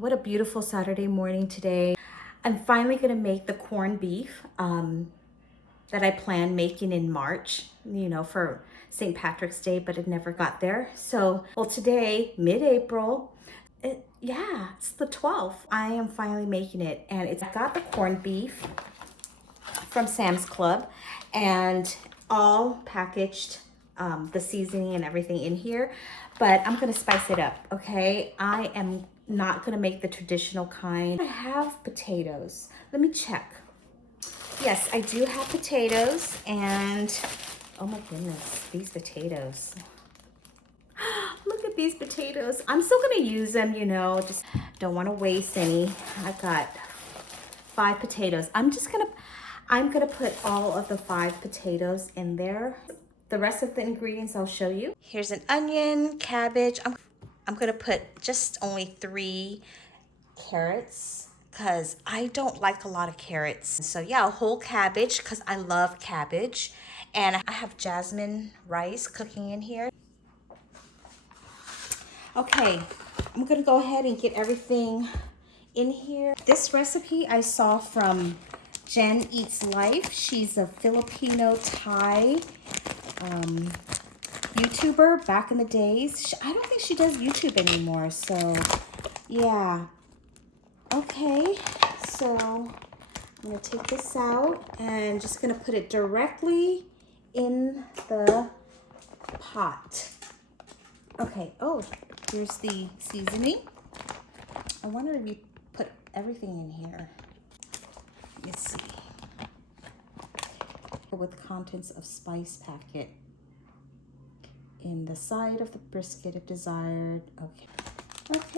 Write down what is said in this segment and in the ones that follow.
What a beautiful Saturday morning today. I'm finally gonna make the corned beef that I planned making in March, for St. Patrick's Day, but it never got there. So, well, today, mid-April, it's the 12th. I am finally making it, and I got the corned beef from Sam's Club and all packaged, the seasoning and everything in here, but I'm gonna spice it up, okay? I am not gonna make the traditional kind. I have potatoes. Let me check. Yes, I do have potatoes, and oh my goodness, these potatoes. Look at these potatoes. I'm still gonna use them, just don't wanna waste any. I've got 5 potatoes. I'm gonna put all of the 5 potatoes in there. The rest of the ingredients I'll show you. Here's an onion, cabbage. I'm gonna put just only 3 carrots because I don't like a lot of carrots. So yeah, a whole cabbage because I love cabbage. And I have jasmine rice cooking in here. Okay, I'm gonna go ahead and get everything in here. This recipe I saw from Jen Eats Life. She's a Filipino-Thai YouTuber back in the days. I don't think she does YouTube anymore, so yeah. Okay, so I'm gonna take this out and just gonna put it directly in the pot. Okay, oh, here's the seasoning. I wonder if you put everything in here. Let's see. With contents of spice packet in the side of the brisket if desired. Okay. I'm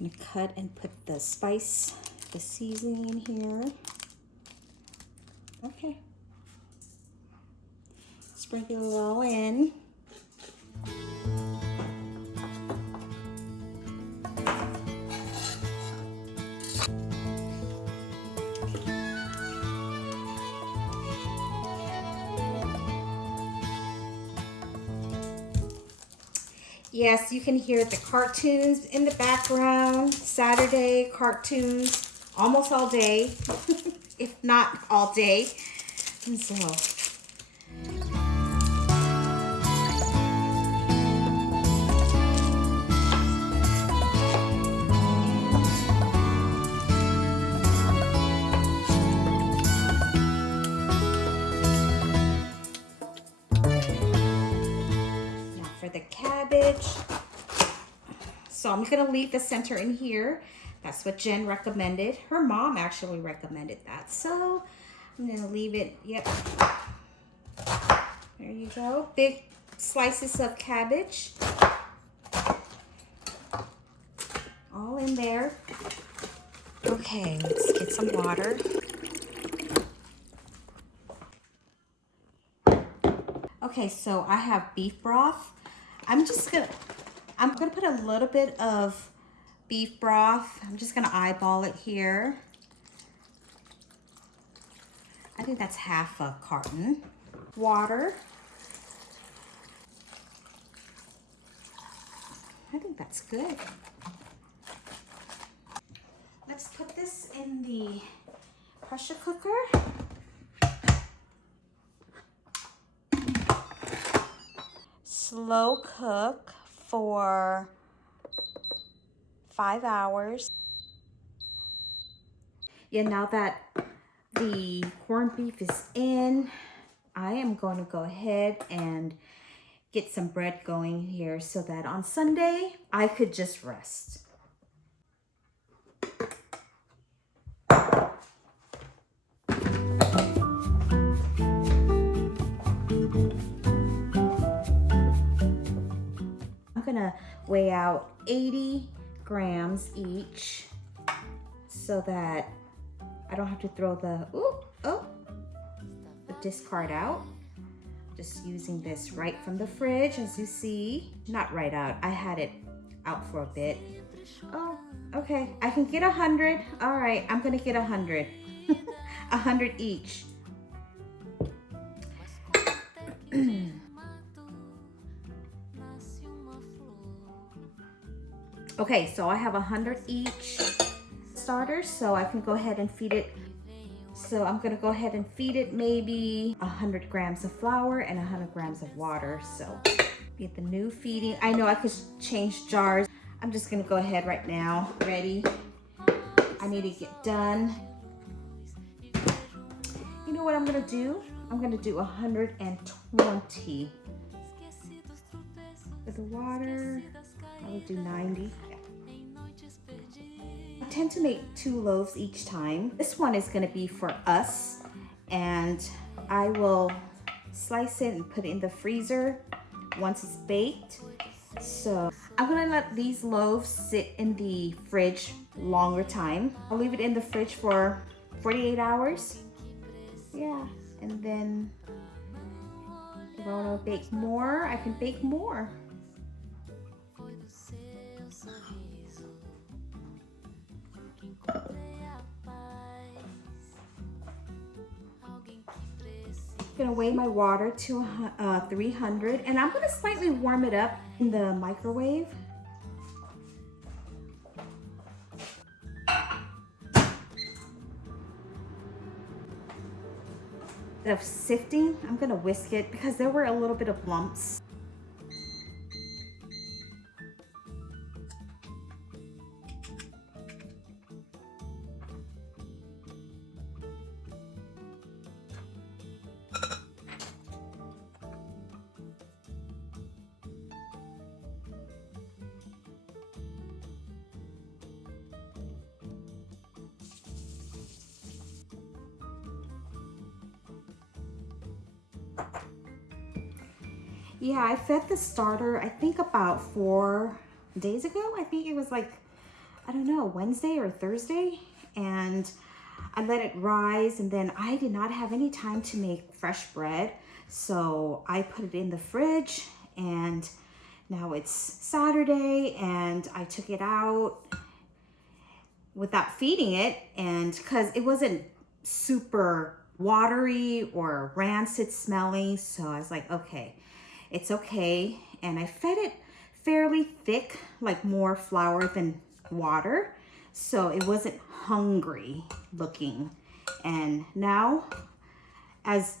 gonna cut and put the spice, the seasoning in here. Okay. Sprinkle it all in. Yes, you can hear the cartoons in the background. Saturday cartoons almost all day, if not all day. And so, now for the cabbage. So I'm gonna leave the center in here. That's what Jen recommended. Her mom actually recommended that. So I'm gonna leave it, yep. There you go. Big slices of cabbage. All in there. Okay, let's get some water. Okay, so I have beef broth. I'm gonna put a little bit of beef broth. I'm just gonna eyeball it here. I think that's half a carton. Water. I think that's good. Let's put this in the pressure cooker. Slow cook for 5 hours. Yeah, now that the corned beef is in, I am going to go ahead and get some bread going here so that on Sunday I could just rest. I'm gonna weigh out 80 grams each so that I don't have to throw the discard out. Just using this right from the fridge, as you see. Not right out, I had it out for a bit. Oh, okay, I can get 100. All right, I'm gonna get 100. 100 each. Okay, so I have 100 each starters, so I can go ahead and feed it. So I'm gonna go ahead and feed it maybe 100 grams of flour and 100 grams of water. So get the new feeding. I know I could change jars. I'm just gonna go ahead right now. Ready? I need to get done. You know what I'm gonna do? I'm gonna do 120 with the water. I will do 90. I tend to make 2 loaves each time. This one is gonna be for us, and I will slice it and put it in the freezer once it's baked. So I'm gonna let these loaves sit in the fridge longer time. I'll leave it in the fridge for 48 hours. Yeah, and then if I wanna bake more, I can bake more. I'm gonna weigh my water to 300, and I'm gonna slightly warm it up in the microwave. Instead of sifting, I'm gonna whisk it because there were a little bit of lumps. Yeah, I fed the starter, I think about 4 days ago. I think it was like, I don't know, Wednesday or Thursday. And I let it rise, and then I did not have any time to make fresh bread. So I put it in the fridge, and now it's Saturday, and I took it out without feeding it, and because it wasn't super watery or rancid smelling. So I was like, okay, it's okay. And I fed it fairly thick, like more flour than water, so it wasn't hungry looking. And now as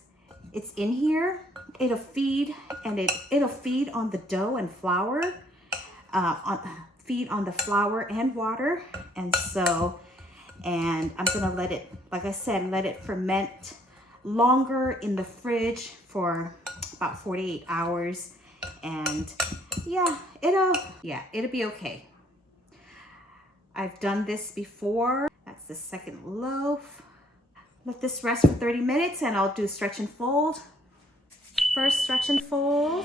it's in here, it'll feed, and it'll feed on the dough and flour, feed on the flour and water. And so, and I'm gonna let it, like I said, let it ferment longer in the fridge for about 48 hours. And yeah, it'll be okay. I've done this before. That's the second loaf. Let this rest for 30 minutes, and I'll do stretch and fold. First, stretch and fold.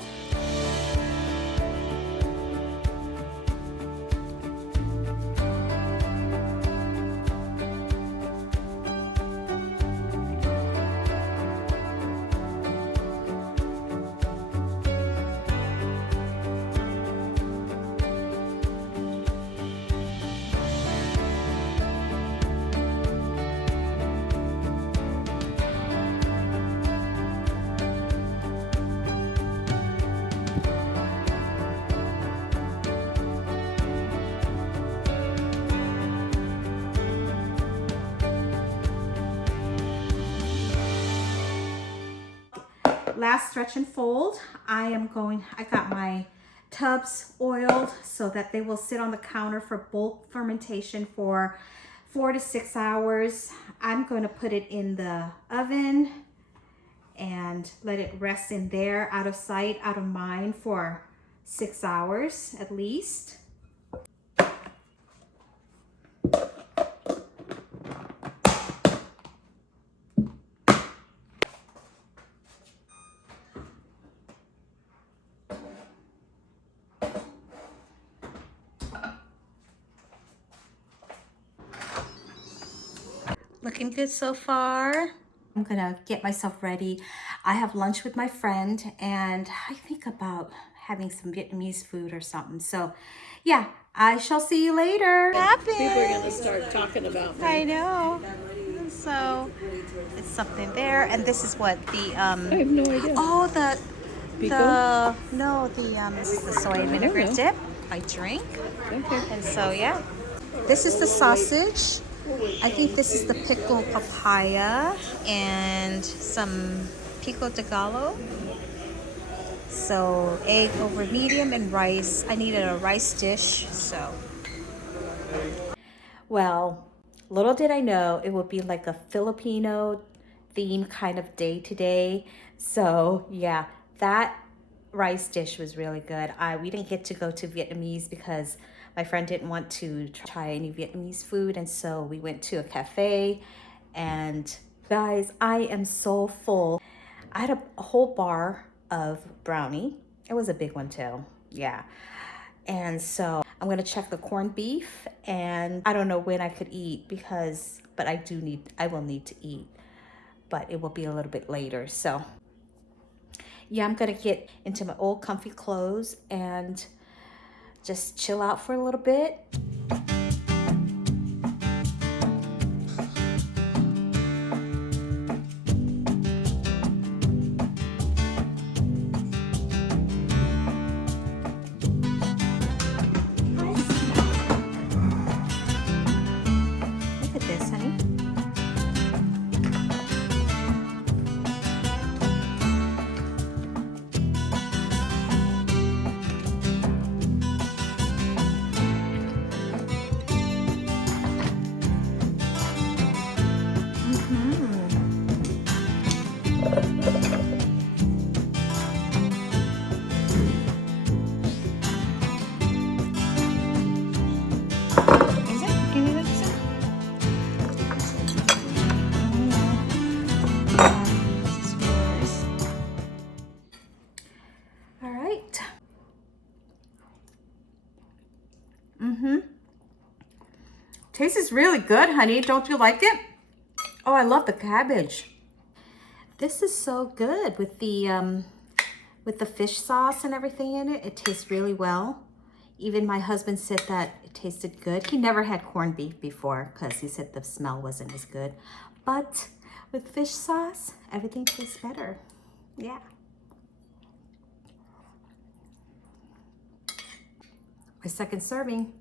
Last stretch and fold. I got my tubs oiled so that they will sit on the counter for bulk fermentation for 4 to 6 hours. I'm going to put it in the oven and let it rest in there, out of sight, out of mind, for 6 hours at least. Looking good so far. I'm gonna get myself ready. I have lunch with my friend, and I think about having some Vietnamese food or something. So yeah, I shall see you later. People are gonna start talking about me. I know. So it's something there, and this is what the I have no idea. oh, Pico? this is the soy vinegar dip. I drink. Okay. And so, yeah. This is the sausage. I think this is the pickled papaya and some pico de gallo. So egg over medium and rice. I needed a rice dish, so. Well, little did I know it would be like a Filipino theme kind of day today. So yeah, that rice dish was really good. We didn't get to go to Vietnamese because my friend didn't want to try any Vietnamese food, and so we went to a cafe. And guys, I am so full. I had a whole bar of brownie. It was a big one too. Yeah. And so I'm gonna check the corned beef, and I don't know when I could eat but I will need to eat, but it will be a little bit later. So yeah, I'm gonna get into my old comfy clothes and just chill out for a little bit. Look at this, honey. Is it? Can you look some? This is yours. All right. Tastes really good, honey. Don't you like it? Oh, I love the cabbage. This is so good with the fish sauce and everything in it. It tastes really well. Even my husband said that it tasted good. He never had corned beef before because he said the smell wasn't as good. But with fish sauce, everything tastes better. Yeah. My second serving.